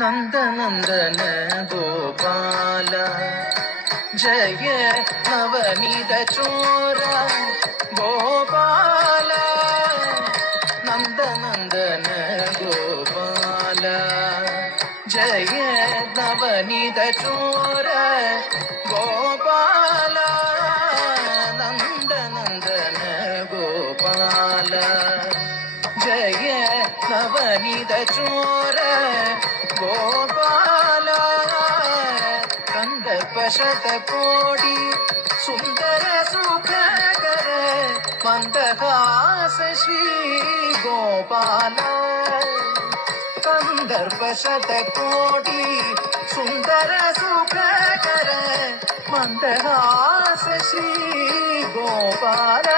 നന്ദനന്ദന ഗോപാല ജയ നവനീത ചോര ഗോപാല നന്ദനന്ദന ഗോപാല ജയ നവനീത ചോര ഗോപാല നന്ദനന്ദന ഗോപാല ജയ നവനീത ചോര ಗೋಪಾಲ ಕಂದರ್ಪ ಶತಕೋಟಿ ಸುಂದರ ಸುಖಕರ ಮಂದಹಾಸ ಶ್ರೀ ಗೋಪಾಲ ಕಂದರ್ಪ ಶತಕೋಟಿ ಸುಂದರ ಸುಖಕರ ಮಂದಹಾಸ ಶ್ರೀ ಗೋಪಾಲ